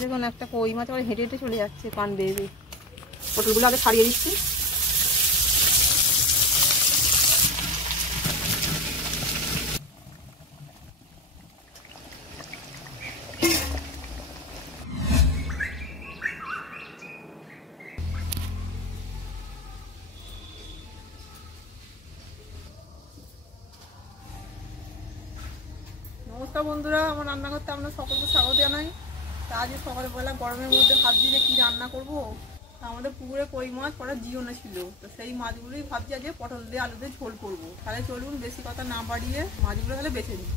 দেখুন একটা কই মাছ আবার হেঁটে হেঁটে চলে যাচ্ছে কান বেয়ে বেয়ে। পটলগুলো আগে ছাড়িয়ে দিচ্ছি। নমস্কার বন্ধুরা, আমার রান্না করতে আপনার সকলকে স্বাগত জানাই। তা আজ সকালবেলা গরমের মধ্যে ভাবছি যে কী রান্না করবো। আমাদের পুকুরে কই মাছ পড়ার জিওনা ছিল, তো সেই মাছগুলোই ভাবছি আজকে পটল দিয়ে আলু দিয়ে ঝোল করবো। তাহলে চলুন বেশি কথা না বাড়িয়ে মাছগুলো তাহলে বেছে নিই।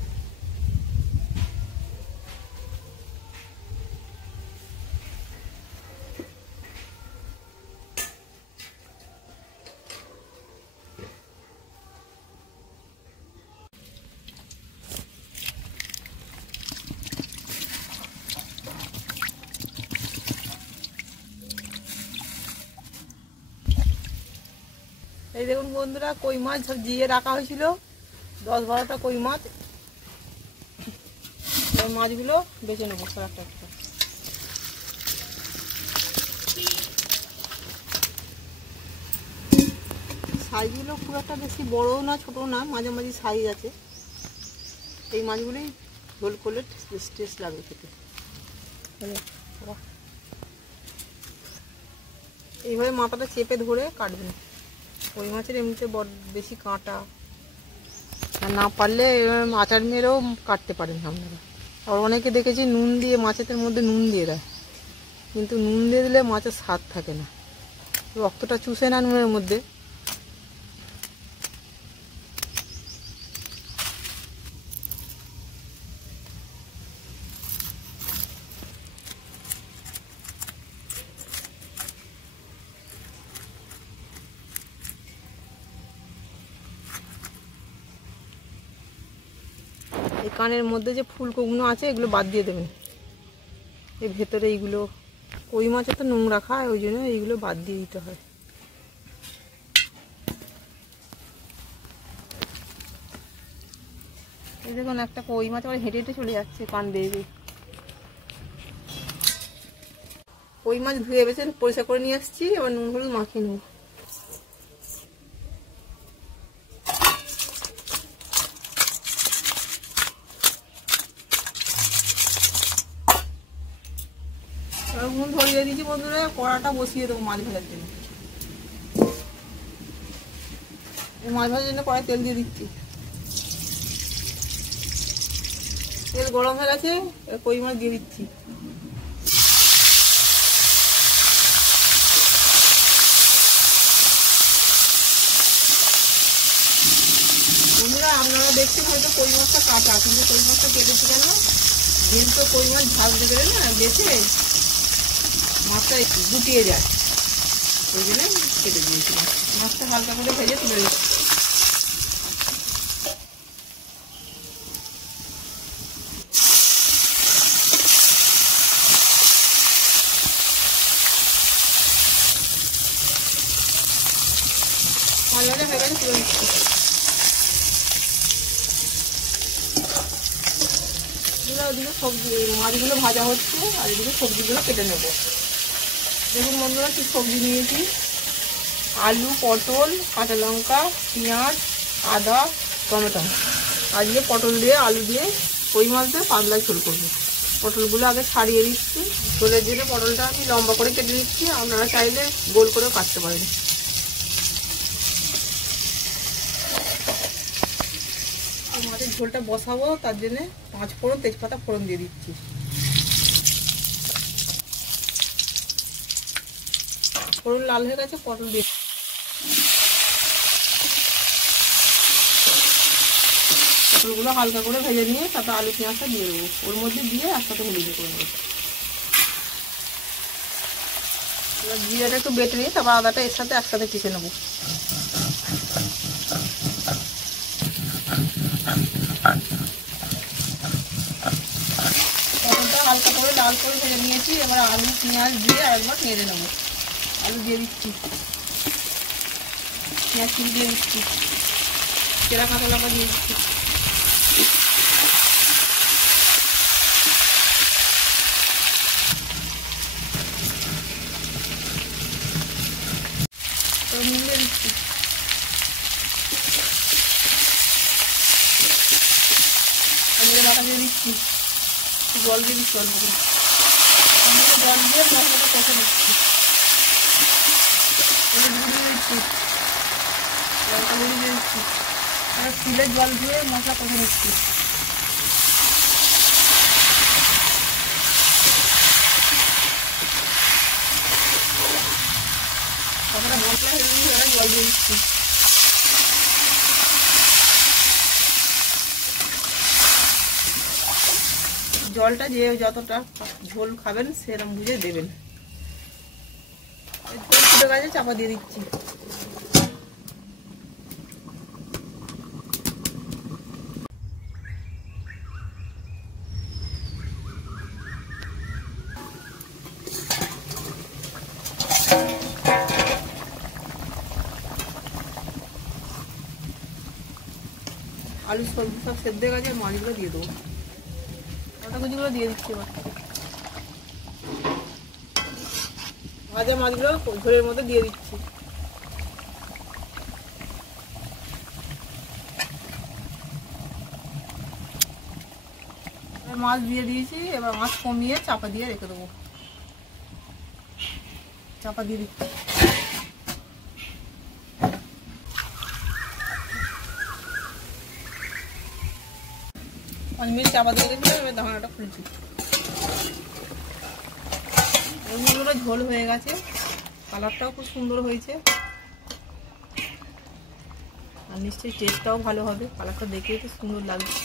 এই দেখুন বন্ধুরা, কই মাছ সব জিয়ে রাখা হয়েছিল, 10-12টা কই মাছ। এই মাছগুলো বেছে নেবো একটা একটা। সাইজগুলো খুব একটা বেশি বড়ও না ছোটও না, মাঝামাঝি সাইজ আছে। এই মাছগুলোই ঝোল করলে টেস্ট লাগবে খেতে। এইভাবে মাথাটা চেপে ধরে কাটবেন। কই মাছের এমনিতে বড় বেশি কাঁটা, আর না পারলে আচার মেরেও কাটতে পারেন আপনারা। আর অনেকে দেখেছি নুন দিয়ে মাছের মধ্যে নুন দিয়ে দেয়, কিন্তু নুন দিয়ে দিলে মাছের স্বাদ থাকে না, রক্তটা চুষে না নুনের মধ্যে। এই কানের মধ্যে যে ফুলকোগুলো আছে এগুলো বাদ দিয়ে দেবেন। এর ভেতরে এইগুলো কই মাছে তো নোংরা খায়, ওই জন্য এইগুলো বাদ দিয়ে দিতে হয়। এই দেখুন একটা কই মাছ আবার হেঁটে হেঁটে চলে যাচ্ছে কান বেয়ে বেয়ে। কই মাছ ধুয়ে বেছে পরিষ্কার করে নিয়ে আসছি, এবার নুন হলুদ মাখিয়ে নেব। নুন ধরিয়ে দিয়েছি বন্ধুরা, কড়াটা বসিয়ে দেবো মাছ ভাজার জন্য। মাছ ভাজার জন্য কড়াই তেল দিয়ে দিচ্ছি। তেল গরম হয়ে গেছে, কই মাছ দিয়ে দিচ্ছি। বন্ধুরা আপনারা দেখছেন হয়তো কই মাছটা কাটা, কিন্তু কই মাছটা কেটেছি কেন, যেহেতু কই মাছ ঝাল দিয়ে গেলে না বেছে মাছটা একটু গুটিয়ে যায়, ওই জন্য কেটে দিয়েছিলাম। মাছটা হালকা করে ভেজে তুলে দিচ্ছি। ভালো হয়ে গেছে তুলে দিচ্ছি। ওদিকে সবজি মাছগুলো ভাজা হচ্ছে, আর এদিকে সবজিগুলো কেটে নেবো। দেখুন বন্ধুরা কি সবজি নিয়েছি: আলু, পটল, কাঁচা লঙ্কা, পেঁয়াজ, আদা, টমেটো। আজকে পটল দিয়ে আলু দিয়ে কই মাছ দিয়ে পাতলা ঝোল করবো। পটলগুলো আগে ছাড়িয়ে দিচ্ছি। ঝোলের জন্য পটলটা আমি লম্বা করে কেটে দিচ্ছি, আপনারা চাইলে গোল করেও কাটতে পারেন। মাছের ঝোলটা বসাবো, তার জন্য 5 ফোড়ন তেজপাতা ফোড়ন দিয়ে দিচ্ছি। ফোড়ন লাল হয়ে গেছে, পটল দিয়ে পটলগুলো হালকা করে ভেজে নিয়ে তারপর আলু পেঁয়াজটা দিয়ে দেবো, ওর মধ্যে দিয়ে একসাথে ভেজে করে নেবো। এবার জিরাটা একটু বেটে নিয়ে তারপর আদাটা এর সাথে একসাথে পিষে নেবো। পটলটা হালকা করে লাল করে ভেজে নিয়েছি, এবার আলু পেঁয়াজ দিয়ে আরেকবার নেড়ে নেবো। আলু দিয়ে দিচ্ছি, পেঁয়াজ কুচি দিয়ে দিচ্ছি, চেরা কাঁচা লঙ্কা দিয়ে দিচ্ছি। দিচ্ছি। বাটা দিয়ে দিচ্ছি, জল দিয়ে দিচ্ছি অল্প করে। জল দিয়ে মশলাটা কষে দিচ্ছি। দিয়ে দিচ্ছি, জলটা দিয়ে দিচ্ছি। ফুলের জল দিয়ে মশলা কষে নিচ্ছি। কতটা মশলা হয়ে গেলে জল দিয়ে দিচ্ছি। জলটা যে যতটা ঝোল খাবেন সেরকম বুঝে দেবেন। ঝোল ফুটে গেছে, চাপা দিয়ে দিচ্ছি। আলু সবজি সব সেদ্ধ হয়ে গেছে, মাছগুলো দিয়ে দেবো। বাঁধাকপিগুলো দিয়ে দিচ্ছি। এবার ভাজা মাছগুলো ঝোলের মধ্যে দিয়ে দিচ্ছি। মাছ দিয়ে দিয়েছি, এবার মাছ কমিয়ে চাপা দিয়ে রেখে দেবো। চাপা দিয়ে দিচ্ছি। 5 মিনিট চাপা দিয়ে রেখে এবার ঢাকনাটা খুলছি। ওইগুলো ঝোল হয়ে গেছে, কালারটাও খুব সুন্দর হয়েছে, আর নিশ্চয়ই টেস্টটাও ভালো হবে। কালারটা দেখেই খুব সুন্দর লাগছে।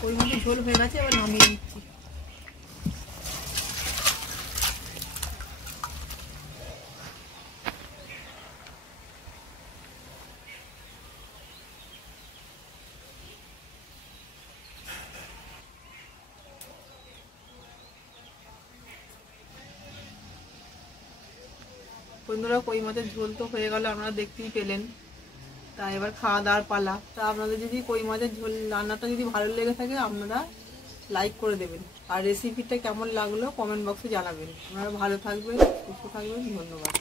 পরিমাণ ঝোল হয়ে গেছে, এবার নামিয়ে নিচ্ছি। বন্ধুরা, কই মাছের ঝোল তো হয়ে গেল, আপনারা দেখতেই পেলেন। তা এবার খাওয়া দাওয়ার পালা। তা আপনাদের যদি কই মাছের ঝোল রান্নাটা যদি ভালো লেগে থাকে আপনারা লাইক করে দেবেন, আর রেসিপিটা কেমন লাগলো কমেন্ট বক্সে জানাবেন। আপনারা ভালো থাকবেন, সুস্থ থাকবেন। ধন্যবাদ।